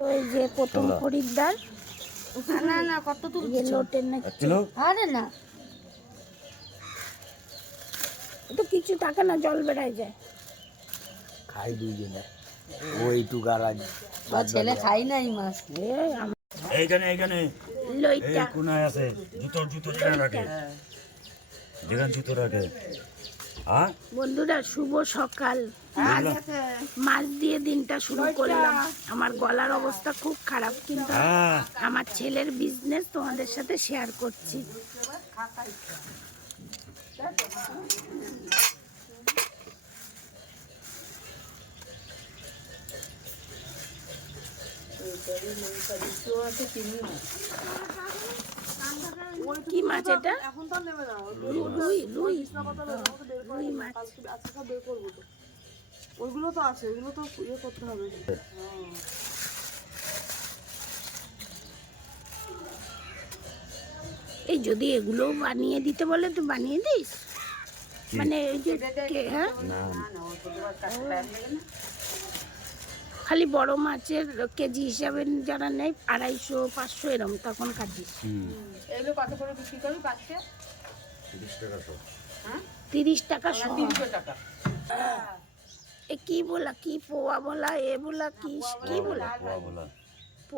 ওই যে প্রথম খরিদ্দার না না কত তুল লোটের না আরে না তো কিছু থাকে না, জল বেড়ায় যায়। খাই দুইজনে ওইটু গারাজ ছেলে খাই নাই মাছ। এইখানে এইখানে লইটা এই কোনায় আছে জুতো যেখানে রাখে, যেখানে জুতো রাখে। হ্যাঁ বন্ধুরা, শুভ সকাল। মাছ দিয়ে দিনটা শুরু করলাম। আমার গলার অবস্থা খুব খারাপ, কিন্তু আমার ছেলের বিজনেস তোমাদের সাথে শেয়ার করছি। কি মাছ এটা? রুই রুই রুই মাছ। ওইগুলো তো আছে, ওইগুলো তো ইয়ে করতে হবে। এই যদি এগুলো বানিয়ে দিতে বলে তো বানিয়ে দিস, মানে এই যে হ্যাঁ খালি বড় মাছের কেজি হিসাবে যারা নেয় 250-500 এরম, তখন কাটিস। এগুলো কত করে বিক্রি করবি? পাচ্ছে 30 টাকা শো। 300 টাকা। এ কি বলা, কি পোয়া বলা, এ বলা, কি বলা,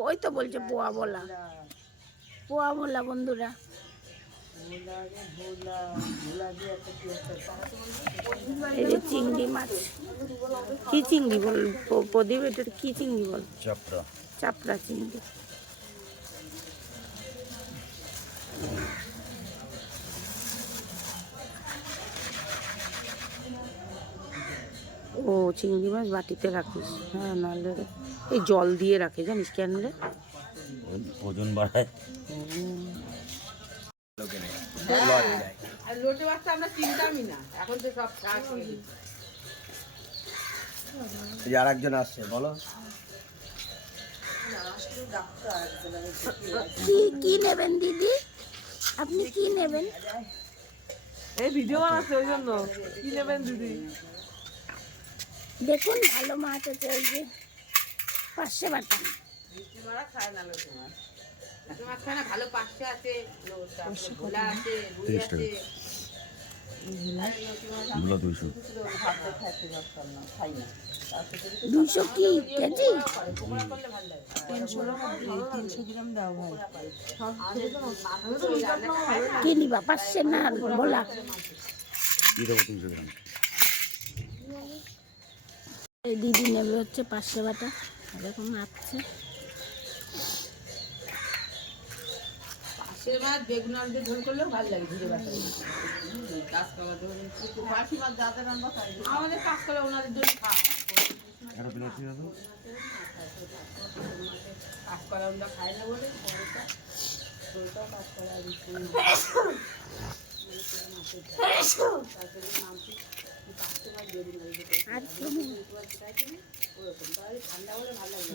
ওই তো বলছে পোয়া বলা, পোয়া বলা। বন্ধুরা এই যে চিংড়ি মাছ। কি চিংড়ি বল প্রদীপ, এটা কি চিংড়ি বল? চাপড়া। চাপড়া চিংড়ি। ও চিংড়ি মাছ বাটিতে রাখিস? হ্যাঁ, নাহলে এই জল দিয়ে রাখে, জানিস কেন রে? ওজন বাড়ায়। আর লোটে মাছটা আমরা চিনতামই না, এখন তো সব চাষ হয়ে গেছে। আর একজন আসছে, বলো কি নেবেন দিদি? আপনি কি নেবেন? এই ভিডিও বানাচ্ছে, ওই জন্য কি নেবেন দিদি? দেখুন ভালো মাছ আছে, ওই যে 500 বাটা। খায় না লোটে মাছ, লোটে মাছ খায় না। ভালো 500 আছে, ভোলা আছে, রুই আছে। 200 কি কেজি? 300 গ্রাম দাও ভাই। কি নিবা, 500 না বলা? এই দিদি নেবে হচ্ছে 500 বাটা। এরকম আসছে মাছ বেগুন আলু দিয়ে ঝোল করলেও ভালো লাগে। ধীরে বাসায় আমাদের কাজ করে ওনাদের জন্য খাওয়া কাজ করা, ওরা খায় না বলে কাজ করা।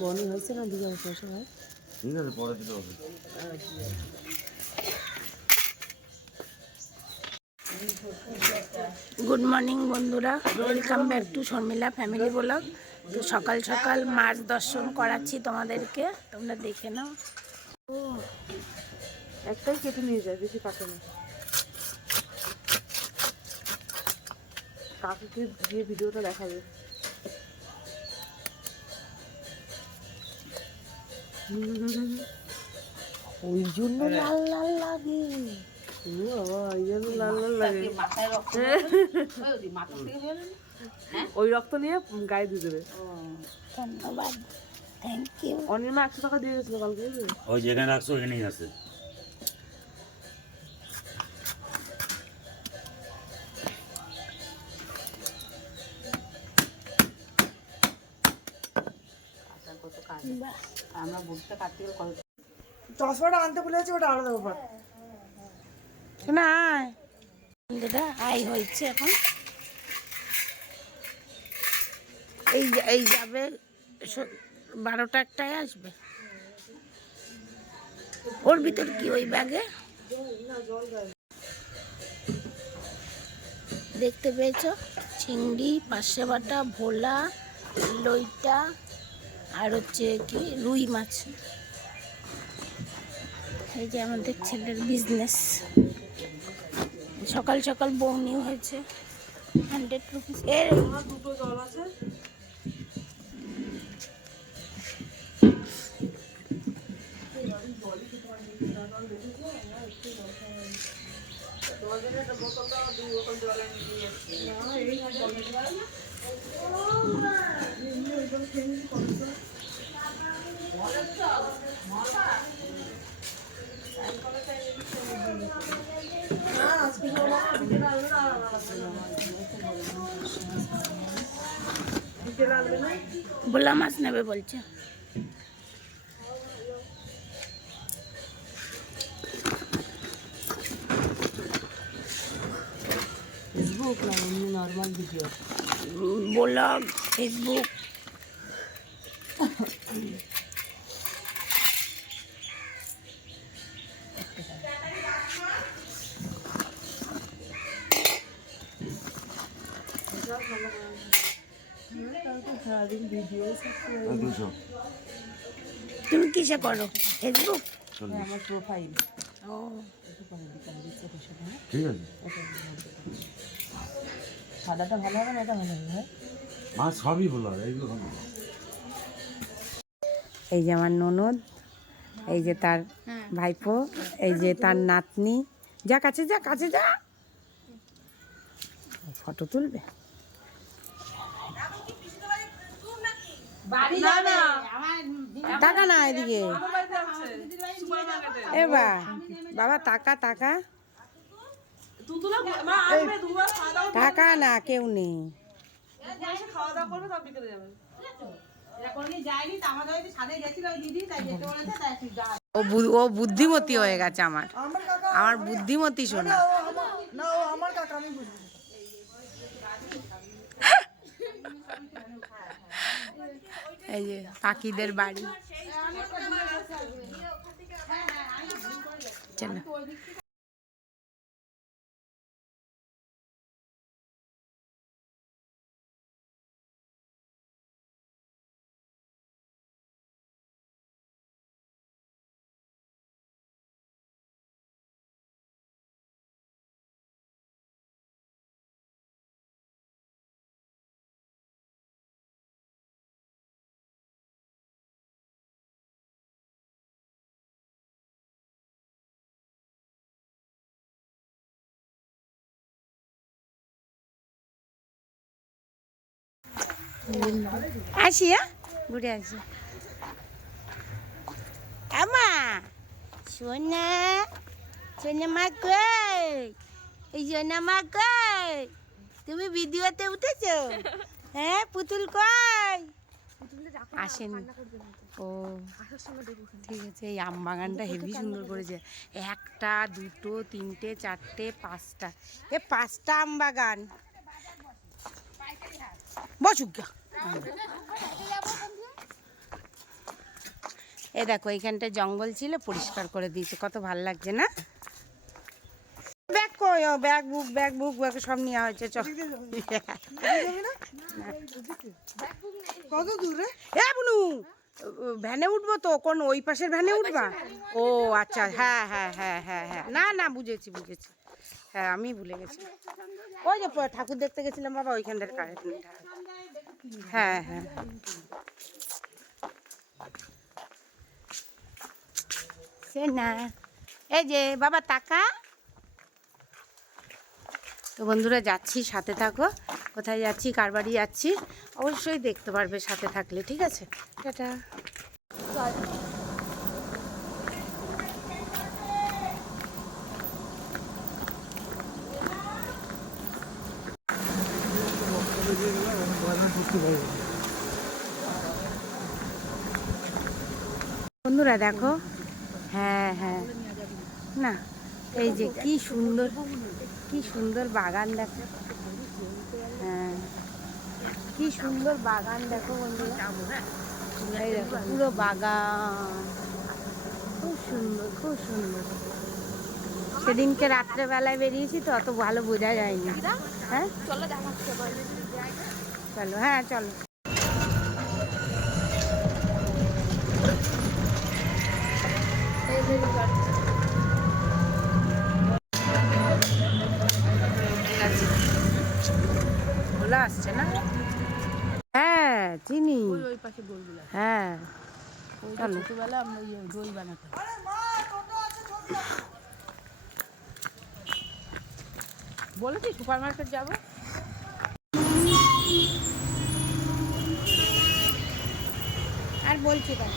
বনি হয়েছে না দিকে সবাই? ঠিক আছে, পরে দিতে হবে। গুড মর্নিং বন্ধুরা, welcome back to Sharmila family blog. তো সকাল সকাল মাছ দর্শন করাচ্ছি তোমাদেরকে, তোমরা দেখে নাও। ও একটাই কেটে নিয়ে যায়, বেশি কাটে না। কাকুকে দিয়ে ভিডিওটা দেখাবে। ওই জন্য লাল লাল লাগে। ওই রক্ত নিয়ে গায়ে দিয়ে দেবে। ধন্যবাদ, থ্যাংক ইউ। অনিমা 100 টাকা দিয়ে গেছিল কালকে। ওই যেখানে রাখছো ওখানেই আছে। আমরা বুঝতে কাটতে গেলে চশমাটা আনতে ভুলেছি, ওটা আলাদা ব্যাপার না। বন্ধুরা আই হয়েছে এখন, এই যাবে 12টা 1টায় আসবে। ওর ভিতর কি ওই ব্যাগে দেখতে পেয়েছো? চিংড়ি, 500 বাটা, ভোলা, লইটা, আর হচ্ছে কি রুই মাছ। এই যে আমাদের ছেলের বিজনেস। সকাল সকাল বউনি হয়েছে 100 রুপিস এর। দুটো জল আছে। তোমাদের একটা বোতল দাও, 2 বোতল জল আমি দিয়ে এসছি। ভোলা মাছ নেবে বলছে। ফেসবুক না এমনি নর্মাল ভিডিও? Blog, Facebook. সারাদিন ভিডিও আর 200 তুমি কিসে করো? ফেসবুক? 40। আমার প্রোফাইল। ও ঠিক আছে। সাদাটা ভালো হবে না এটা ভালো হবে? হ্যাঁ মাছ সবই হলো, এইগুলো ভালো। এই যে আমার ননদ, এই যে তার ভাইপো, এই যে তার নাতনি। যা কাছে যা, কাছে যা, ফটো তুলবে। টাকা না এদিকে এবার বাবা, টাকা টাকা টাকা না, কেউ নেই। ও বুদ্ধিমতী হয়ে গেছে আমার বুদ্ধিমতী শোনা। না ও আমার কাকা, আমি বুঝি। এই যে পাখিদের বাড়ি। চলো আসি, হ্যাঁ ঘুরে আসি। আমা সোনা, সোনা মা কই? এই সোনা মা কই? তুমি ভিডিওতে উঠেছো? হ্যাঁ পুতুল কই? আসেন। ও ঠিক আছে। এই আম বাগানটা হেভি সুন্দর করেছে। 1টা 2টো 3টে 4টে 5টা, 5টা আম বাগান। বসুক। এ দেখো এইখানটা জঙ্গল ছিল, পরিষ্কার করে দিয়েছে, কত ভালো লাগছে না? ব্যাগ কই? ব্যাগ বুক সব নেওয়া হয়েছে। চল কত দূরে? এ বুনু, ভ্যানে উঠবো তো। কোন ওই পাশের ভ্যানে উঠবা? ও আচ্ছা, হ্যাঁ হ্যাঁ হ্যাঁ হ্যাঁ হ্যাঁ, না বুঝেছি। হ্যাঁ আমি ভুলে গেছি। ওই যে ঠাকুর দেখতে গেছিলাম বাবা, ওইখানটার কারেন্ট। হ্যাঁ হ্যাঁ সে না। এই যে বাবা টাকা। তো বন্ধুরা যাচ্ছি, সাথে থাকো। কোথায় যাচ্ছি, কার বাড়ি যাচ্ছি অবশ্যই দেখতে পারবে সাথে থাকলে, ঠিক আছে? টাটা। বন্ধুরা দেখো, হ্যাঁ হ্যাঁ না, এই যে কি সুন্দর বাগান দেখো। হ্যাঁ কি সুন্দর বাগান দেখো বন্ধুরা। এই দেখো পুরো বাগান, খুব সুন্দর। সেদিনকে রাত্রেবেলায় বেরিয়েছি তো অত ভালো বোঝা যায়নি। হ্যাঁ চলো, হ্যাঁ চলো। ভোলা আসছে না? হ্যাঁ চিনি। ওই পাশে গোলগুলা হ্যাঁ চলো। ছোটবেলা আমরা দই বানাতাম। বলেছি সুপার মার্কেট যাবো। আর বলছি কেন?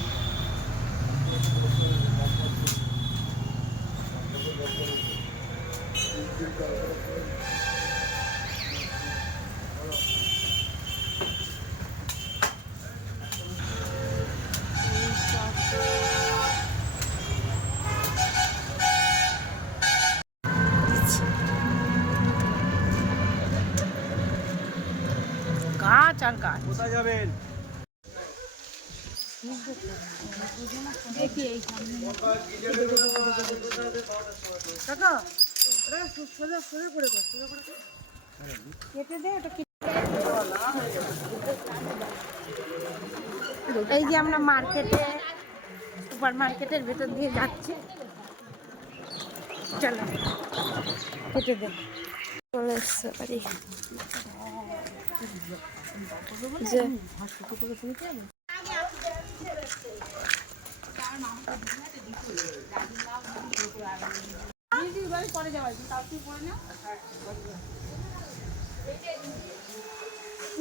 গাছ আর গাছ। কোথায় যাবেন? কাকা ওটা সোজা সোজা করে দাও, সোজা করে দাও। কেটে দে ওটা। এই যে আমরা মার্কেটে, সুপার মার্কেটের ভেতর দিয়ে যাচ্ছি। চলো কেটে দে। চলে এসছে বাড়ি। যে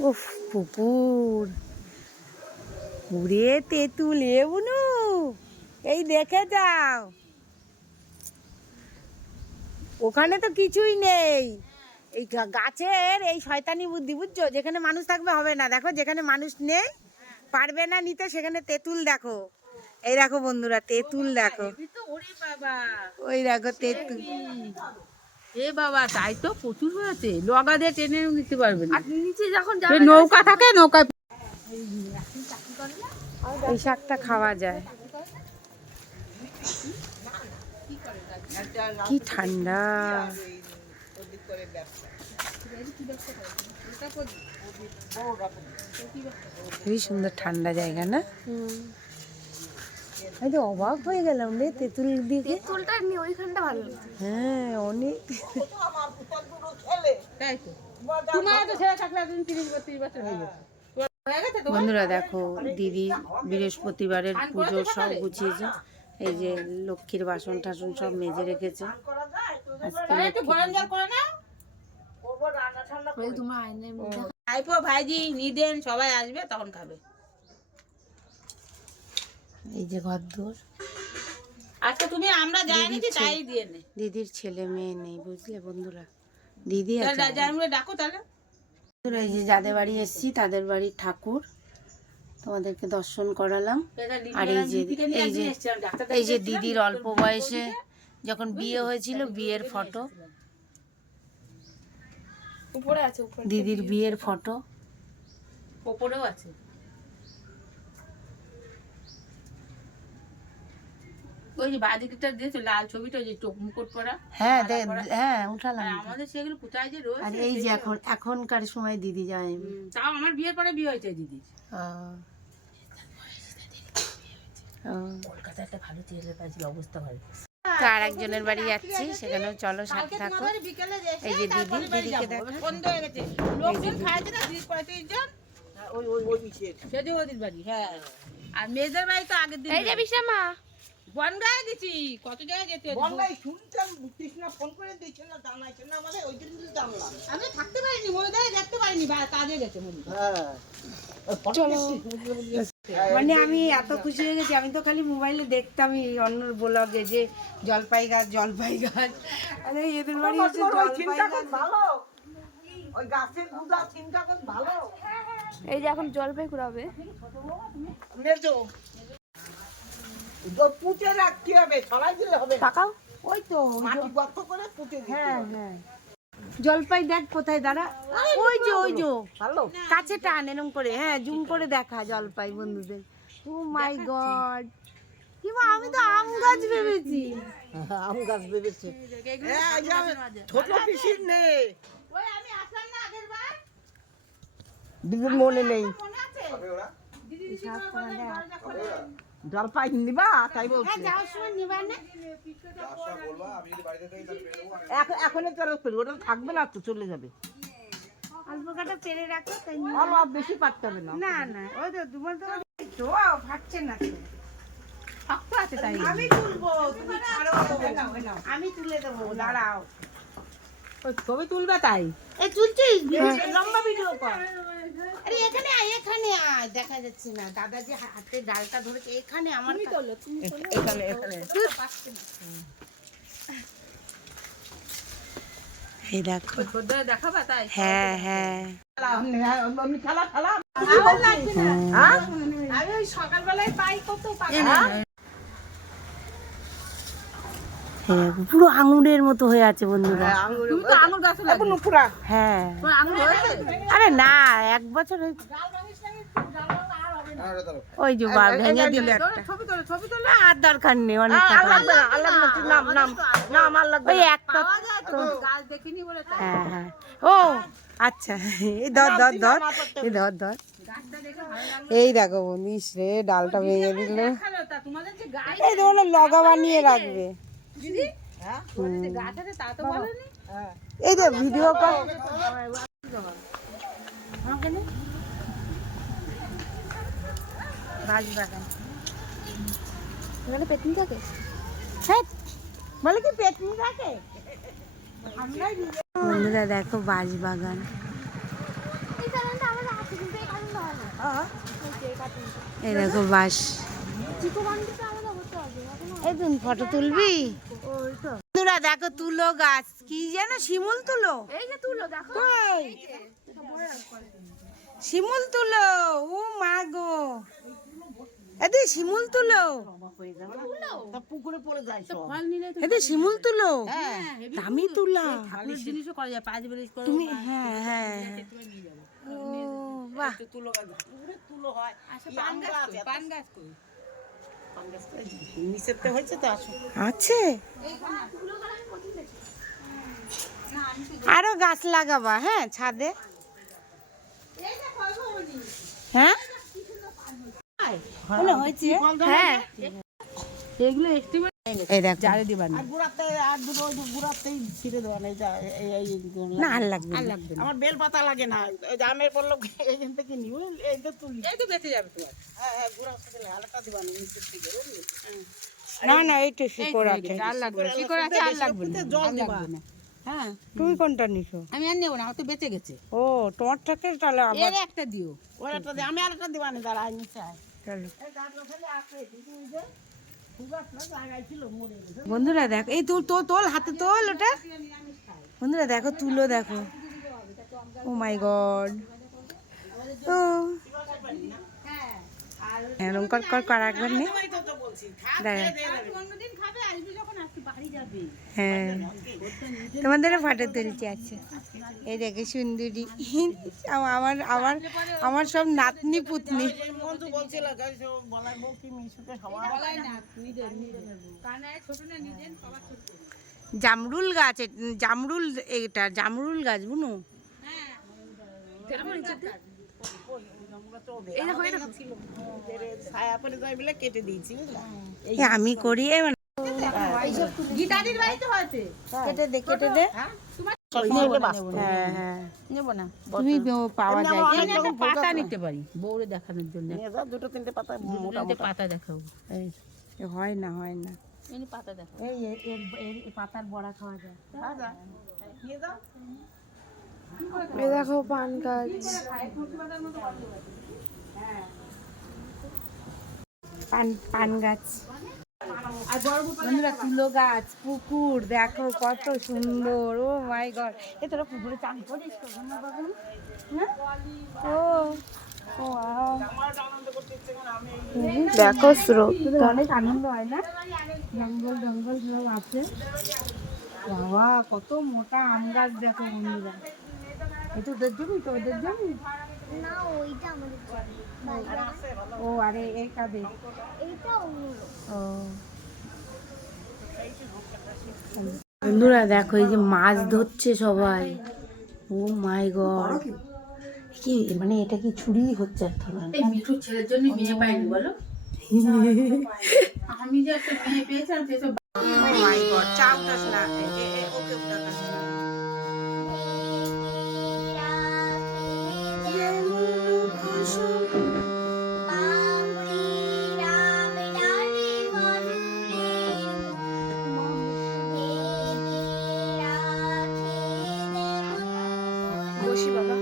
উফ পুকুর, পুরে তেঁতুল এবুনু, এই দেখে যাও। ওখানে তো কিছুই নেই, এই গাছের এই শয়তানি বুদ্ধি, বুঝছো? যেখানে মানুষ থাকবে হবে না, দেখো যেখানে মানুষ নেই পারবে না নিতে, সেখানে তেঁতুল দেখো। এই দেখো বন্ধুরা, তেঁতুল দেখো, ওই দেখো তেঁতুল। এ বাবা, তাই তো প্রচুর হয়েছে। লগা দিয়ে টেনে নিতে পারবে না। নিচে যখন নৌকা থাকে, নৌকায় এই শাকটা খাওয়া যায়। কি ঠান্ডা, খুবই সুন্দর ঠান্ডা জায়গা না? আমি তো অবাক হয়ে গেলাম রে তেঁতুল দিকে। তেঁতুলটা নিয়ে ওইখানটা ভালো লাগে। হ্যাঁ অনেক। তাই তো। তোমার তো ছেলে থাকলে তুমি 30 বছর হয়ে গেছে। বন্ধুরা দেখো, দিদি বৃহস্পতিবারের পুজো সব গুছিয়েছে। এই যে লক্ষ্মীর বাসন টাসন সব মেজে রেখেছে। আজকে তোমার আয়নের মধ্যে ভাইপো ভাইজি নিদেন সবাই আসবে, তখন খাবে। এই যে ঘরদোর। আজকে তুমি আমরা যাইনি যে তাই দিয়ে নে। দিদির ছেলে মেয়ে নেই, বুঝলে বন্ধুরা, দিদি আছে। যাই ডাকো তাহলে। বন্ধুরা, এই যে যাদের বাড়ি এসেছি তাদের বাড়ির ঠাকুর তোমাদেরকে দর্শন করালাম। আর এই যে দিদির অল্প বয়সে যখন বিয়ে হয়েছিল, বিয়ের ফটো, উপরে আছে, উপরে দিদির বিয়ের ফটো। ওপরেও আছে। ওই যে বাদিকটা দিয়েছো লাল ছবিটা, ওই যে চোখ মুকুট পরা। হ্যাঁ হ্যাঁ উঠালাম। আর আমাদের সেগুলো কোথায় যে রয়েছে। আর এই যে এখনকার সময় দিদি যায়। তাও আমার বিয়ের পরে বিয়ে হয়েছে দিদি। কলকাতায় একটা ভালো ছেলে পাইছিল, অবস্থা ভালো। তো আর একজনের বাড়ি যাচ্ছি, সেখানেও চলো সাথে থাকো। এই যে দিদিকে দেখো, বন্ধ হয়ে গেছে। লোকজন খাইছে না 30-35 জন। সেজে ওদের বাড়ি, হ্যাঁ। আর মেয়েদের বাড়ি তো আগের দিন। এই যে বিশামা বনগায় গেছি, কত জায়গায় যেতে হয়েছে। আমি থাকতে পারিনি, মহিলায় দেখতে পারিনি, কাজে গেছে মানে আমি এত খুশি হয়ে গেছি। আমি তো খালি মোবাইলে দেখতামই অন্য ব্লগে যে জলপাই গাছ, জলপাই গাছ। আরে এদের বাড়ি হচ্ছে জলপাই গাছ। ওই গাছের গুদা চিন্তা কর ভালো। এই যে এখন জলপাই কুড়াবে। পুঁতে রাখতে হবে, ছড়াই দিলে হবে। তাকাও, ওই তো মাটি গর্ত করে পুঁতে দিতে হ্যাঁ হবে। হ্যাঁ, জলপাই দেখ কোথায় দাঁড়া, ওই যে ভালো। কাছে টান এরম করে, হ্যাঁ জুম করে দেখা জলপাই বন্ধুদের। ও মাই গড, আমি তো আম গাছ ভেবেছি। আম গাছ ভেবেছে। ছোট পিসির নেই। ওই আমি আসলাম না আগের বার, দিদির মনে নেই। মনে আছে? দিদি জলপাই নিবা তাই বলছি হ্যাঁ যাওয়ার সময় নিবা না? এখন চলো ওটা থাকবে না তো চলে যাবে অল্প কাটা পেরে রাখো তাই আর বেশি পারতে হবে না না না ওই তো তোমার তো তো ফাটছে না তো। শক্ত আছে তাই আমি তুলবো, তুমি ছাড়ো। আমি তুলে দেবো, দাঁড়াও। ওই ছবি তুলবে তাই এই তুলছিস লম্বা ভিডিও কর। আরে এখানে আয়, এখানে আয়, দেখা যাচ্ছে না। দাদা যে হাতে ডালটা ধরেছে এখানে আমার এখানে এখানে এই দেখো। দেখাবা তাই হ্যাঁ হ্যাঁ খেলা খেলা আমি ওই সকালবেলায় পাই কত পুরো আঙুরের মতো হয়ে আছে বন্ধুরা। তুমি তো আঙুর গাছ হ্যাঁ তোমার আঙুর হয়েছে আরে না 1 বছর হয়েছে। ওই যে ভেঙে দিল একটা। ছবি তোলো ছবি তোলো আর দরকার নেই, অনেক ওই একটা। গাছ দেখিনি বলে তাই। হ্যাঁ হ্যাঁ ও আচ্ছা, এই ধর ধর ধর, এই ধর ধর। এই দেখো বন্ধু, ইস রে ডালটা ভেঙে দিল। দেখালো তা তোমাদের যে গাছ এই তো হলো লগা বানিয়ে রাখবে। দিদি তোমাদের যে গাছ আছে তা তো বলোনি এই তো ভিডিও কল। বাগান এখানে পেতনি থাকে? হ্যাঁ বলে কি পেতনি থাকে? বন্ধুরা দেখো বাগান। এই দেখো বাস। এই তুমি ফটো তুলবি? বন্ধুরা দেখো তুলো গাছ, কি যেন শিমুল তুলো। এই যে তুলো দেখো, শিমুল তুলো। ও মা গো, এদি শিমুল তুলো, পুকুরে পড়ে যায় এদি শিমুল তুলো, দামি তুলা জিনিসও করা যায় 5 মিনিট করে তুমি। হ্যাঁ হ্যাঁ ও বাহ, তুলো গাছ পুকুরে তুলো হয় পান গাছ কই নিচেতে হয়েছে তো আসো আছে আরো গাছ লাগাবা। হ্যাঁ ছাদে। হ্যাঁ হয়েছে। হ্যাঁ এগুলো এস্টিমেট এই দেখো, জারে দিবানি আর গুড়াতে আর দুটো ওই গুড়াতেই ছিঁড়ে দেওয়া নেই না আর লাগবে না। আমার বেল পাতা লাগে না, এই যে আমের পড়লো এইখান থেকে নিও এইটা তুলি। এই তো বেঁচে যাবে তোমার হ্যাঁ হ্যাঁ গুড়া থেকে আলাদা দিবানি নিচের থেকে বুঝলি? না না এইটা শিকড় আছে। আর লাগবে না শিকড় আছে আর লাগবে না জল দিবা। হ্যাঁ তুমি কোনটা নিছো? আমি আর নেবো না আমার তো বেঁচে গেছে ও তোমারটাকে তাহলে আবার এর একটা দিও ওই একটা দিয়ে আমি আরেকটা দিবানি, দাঁড়া আয় নিচে আয়। চলো। এই গাছটা খালি আছে দিদি যে গাছটা জায়গায় ছিল মরে গেছে। বন্ধুরা দেখো, এই তোল হাতে তোল ওটা। বন্ধুরা দেখো তুলো দেখো। ও মাই গড, ও এরকম কর একবার নে। দেখা অন্যদিন খাবে আসবি যখন আসবি বাড়ি যাবে হ্যাঁ তোমাদেরও ফটো তুলছি। আচ্ছা এই দেখে সুন্দরী আমার আমার আমার সব নাতনি পুতনি। মন্টু বলছিল গাইছে বলাই বউ কি মিশুকে সবাই বলাই না নিজের কানায় ছোট না নিজের সবার ছোট জামরুল গাছ, জামরুল, এটা জামরুল গাছ বুনু। ছায়া পড়ে যায় বলে কেটে দিয়েছি বুঝলা। আমি করি গীতাদির বাড়িতে হয়েছে কেটে দে কেটে দে। হ্যাঁ হ্যাঁ নেবো না তুমি পাওয়া যায় কি? এমনি একটা পাতা নিতে পারি বউরে দেখানোর জন্য দুটো তিনটে পাতা মোটা দুটো পাতা দেখাবো এই, হয় না হয় না। এমনি পাতা দেখাবো এই এর পাতার বড়া খাওয়া যায়। নিয়ে যাও। এই দেখো পান গাছ, পান গাছ। বন্ধুরা তুলো গাছ, পুকুর দেখো কত সুন্দর। ও মাই গড, এ তোরা পুকুরে চান করিস তো না বাবা? হ্যাঁ ও ও দেখো স্রোত, অনেক আনন্দ হয় না? জঙ্গল জঙ্গল সব আছে। বাবা কত মোটা আম গাছ দেখো বন্ধুরা। এটা ওদের জমি তো, ওদের জমি না ওইটা আমাদের ও আরে এই কাদের? এইটা অন্য ও বন্ধুরা দেখো এই যে মাছ ধরছে সবাই। ও মাই গড, কি মানে এটা কি ছুরি হচ্ছে এক ধরনের? এই মিঠুর ছেলের জন্য মেয়ে পাইনি বলো আমি যে একটা মেয়ে পেয়েছিলাম সেসব ও মাই গড, চা উঠাস না, ওকে উঠাস না। বসি বাবা।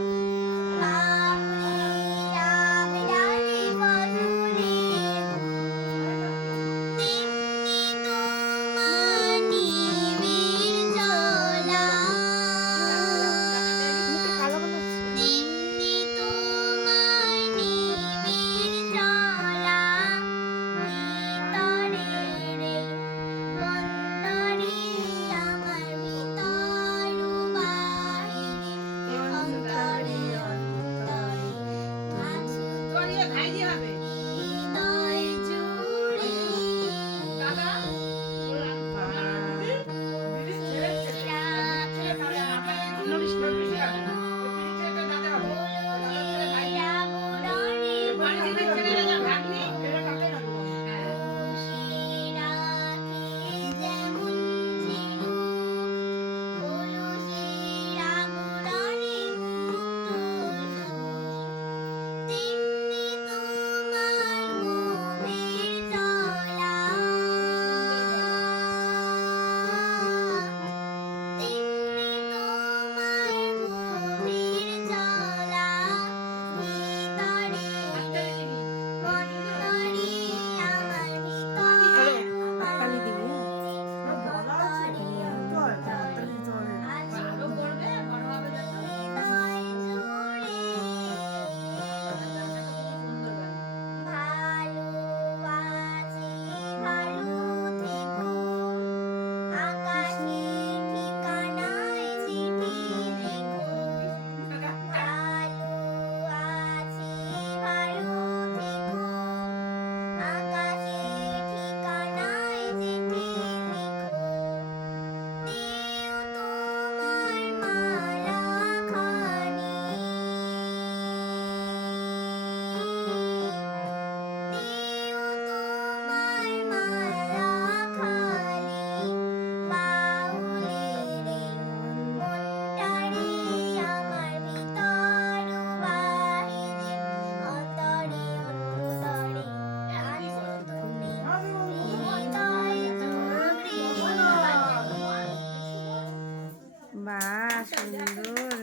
বাহ, সুন্দর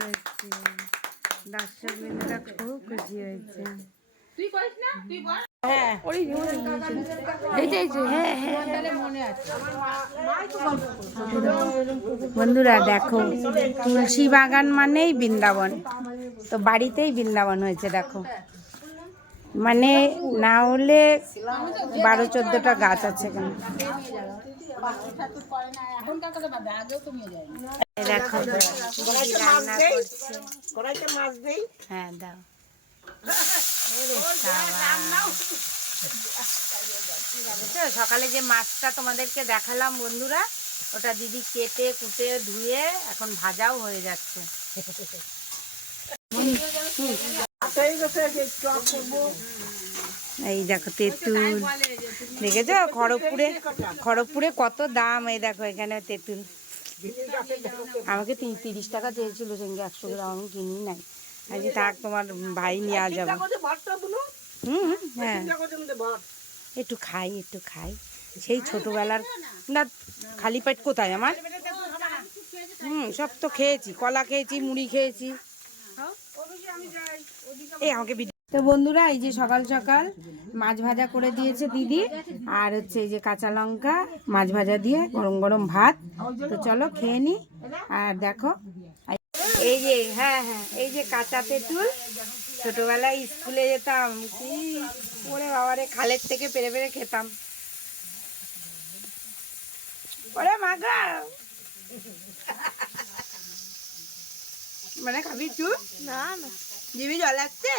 হয়েছে, দর্শক বিন্দুরা খুব খুশি হয়েছে। হ্যাঁ, বন্ধুরা দেখো, তুলসী বাগান মানেই বৃন্দাবন, তো বাড়িতেই বৃন্দাবন হয়েছে দেখো, মানে না হলে 12-14টা গাছ আছে এখানে। দেখো রান্না করছে, হ্যাঁ দাও। সকালে যে মাছটা তোমাদেরকে দেখালাম বন্ধুরা, ওটা দিদি কেটে কুটে ধুয়ে এখন ভাজাও হয়ে যাচ্ছে। এই দেখো তেঁতুল, দেখেছো খড়গপুরে কত দাম। এই দেখো এখানে তেঁতুল, আমাকে 30 টাকা চেয়েছিল, সঙ্গে 100 গ্রাম আমি কিনি নাই। আজকে থাক, তোমার ভাই নিয়ে যাবো। হ্যাঁ, একটু খাই, সেই ছোটবেলার না, খালি পেট কোথায় আমার। সব তো খেয়েছি, কলা খেয়েছি, মুড়ি খেয়েছি। এই আমাকে তো বন্ধুরা, এই যে সকাল সকাল মাছ ভাজা করে দিয়েছে দিদি, আর হচ্ছে এই যে কাঁচা লঙ্কা মাছ ভাজা দিয়ে গরম গরম ভাত। তো চলো খেয়ে নি। আর দেখো এই যে, হ্যাঁ এই যে কাঁচা তেঁতুল, ছোটবেলায় স্কুলে যেতাম, কি ওরে বাবারে, খালের থেকে পেরে পেরে খেতাম। ওরে মাগা, মানে খাবি তুই? না না, জিভে জল আসছে,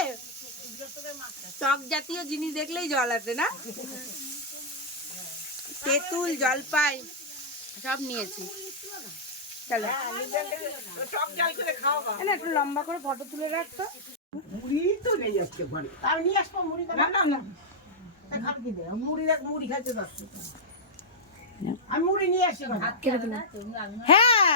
টক জাতীয় জিনিস দেখলেই জল আসে না? তেঁতুল, জলপাই সব নিয়েছি। চলো একটু লম্বা করে ফটো তুলে রাখতো। হ্যাঁ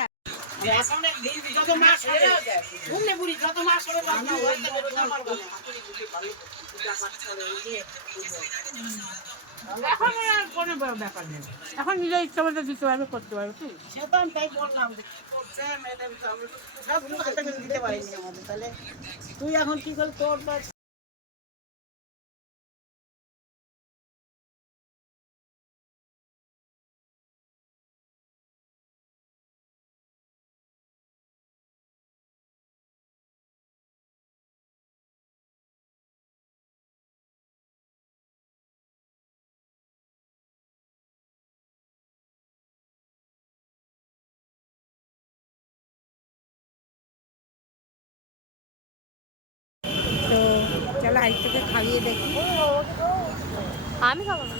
এখন আর কোনো ব্যাপার নেই, এখন নিজের ইচ্ছা মতো দিতে পারবে, করতে পারবে। কি সেটা আমি তাই বললাম যে কি করছে মেয়েদের আমি সব হাতে করে দিতে পারিনি আমাদের, তাহলে তুই এখন কি করে তোর তো চলো আজ থেকে খাইয়ে দেখি। আমি খাবো না,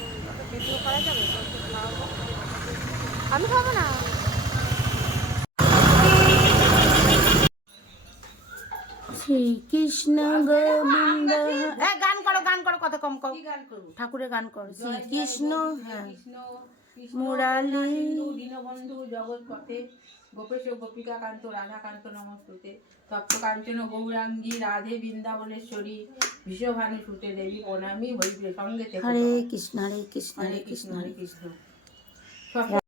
আমি খাবো না। শ্রীকৃষ্ণ গোবিন্দ। হ্যাঁ গান করো, গান করো, কত কম করো, ঠাকুরের গান করো। শ্রীকৃষ্ণ হ্যাঁ কৃষ্ণ মুরালি দীনবন্ধু জগৎপথে গোপেশ গোপিকা কান্ত রাধাকান্ত নমস্তুতে তপ্ত কাঞ্চন গৌরাঙ্গী রাধে বৃন্দাবনেশ্বরী বিশ্বভানু সুতে দেবী প্রণামী হরিপ্রিয় সঙ্গে হরে কৃষ্ণ হরে কৃষ্ণ হরে হরে কৃষ্ণ কৃষ্ণ হরে কৃষ্ণ